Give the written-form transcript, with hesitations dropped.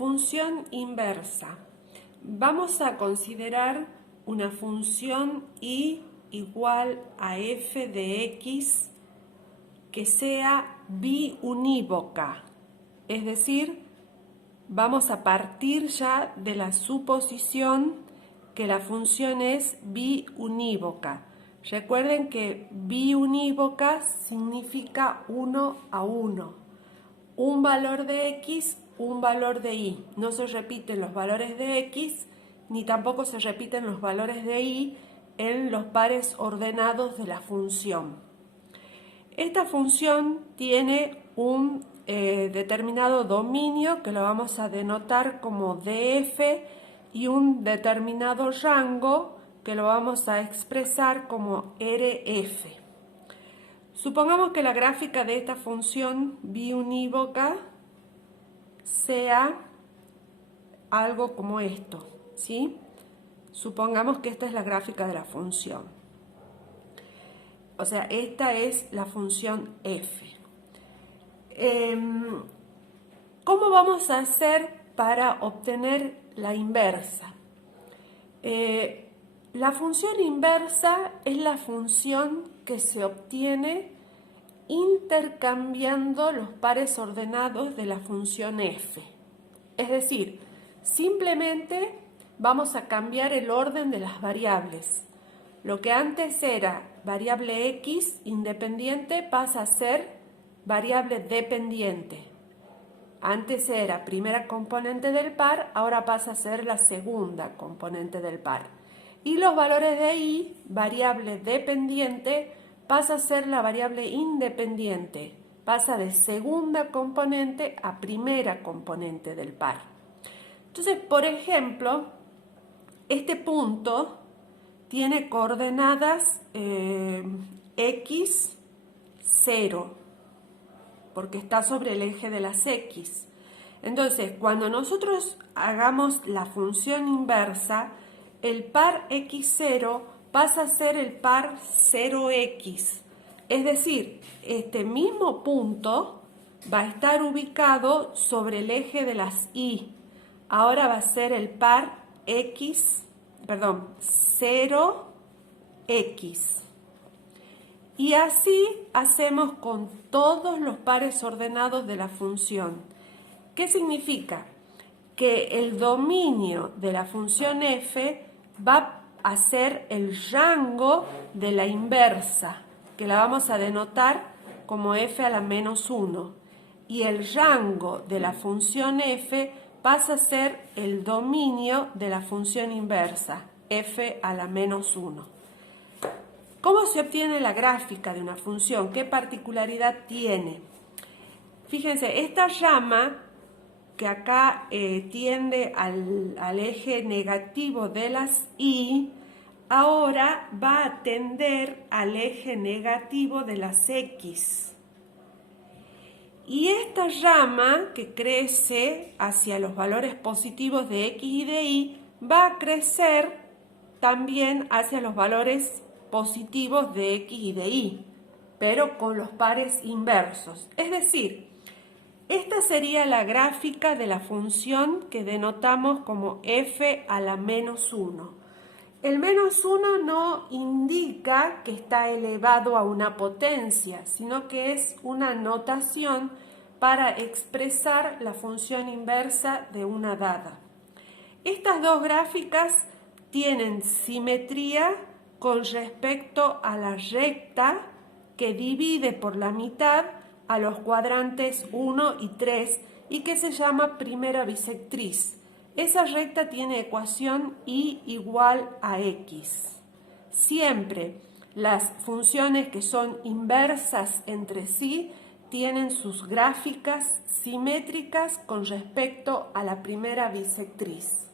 Función inversa. Vamos a considerar una función y igual a f de x que sea biunívoca. Es decir, vamos a partir ya de la suposición que la función es biunívoca. Recuerden que biunívoca significa 1 a 1. Un valor de x, un valor de y. No se repiten los valores de x, ni tampoco se repiten los valores de y en los pares ordenados de la función. Esta función tiene un determinado dominio que lo vamos a denotar como df y un determinado rango que lo vamos a expresar como rf. Supongamos que la gráfica de esta función biunívoca sea algo como esto, ¿sí? Supongamos que esta es la gráfica de la función. O sea, esta es la función f. ¿Cómo vamos a hacer para obtener la inversa? La función inversa es la función que se obtiene intercambiando los pares ordenados de la función f. Es decir, simplemente vamos a cambiar el orden de las variables. Lo que antes era variable x independiente pasa a ser variable dependiente. Antes era primera componente del par, ahora pasa a ser la segunda componente del par. Y los valores de y, variable dependiente, pasa a ser la variable independiente. Pasa de segunda componente a primera componente del par. Entonces, por ejemplo, este punto tiene coordenadas x, 0, porque está sobre el eje de las x. Entonces, cuando nosotros hagamos la función inversa, el par x0 pasa a ser el par 0x. Es decir, este mismo punto va a estar ubicado sobre el eje de las y. Ahora va a ser el par 0x. Y así hacemos con todos los pares ordenados de la función. ¿Qué significa? Que el dominio de la función f va a ser el rango de la inversa, que la vamos a denotar como f a la menos 1. Y el rango de la función f pasa a ser el dominio de la función inversa, f a la menos 1. ¿Cómo se obtiene la gráfica de una función? ¿Qué particularidad tiene? Fíjense, esta llama que acá tiende al eje negativo de las y, ahora va a tender al eje negativo de las x. Y esta llama que crece hacia los valores positivos de x y de y va a crecer también hacia los valores positivos de x y de y, pero con los pares inversos. Es decir, esta sería la gráfica de la función que denotamos como f a la menos 1. El menos 1 no indica que está elevado a una potencia, sino que es una notación para expresar la función inversa de una dada. Estas dos gráficas tienen simetría con respecto a la recta que divide por la mitad a los cuadrantes 1 y 3 y que se llama primera bisectriz. Esa recta tiene ecuación y igual a x. Siempre las funciones que son inversas entre sí tienen sus gráficas simétricas con respecto a la primera bisectriz.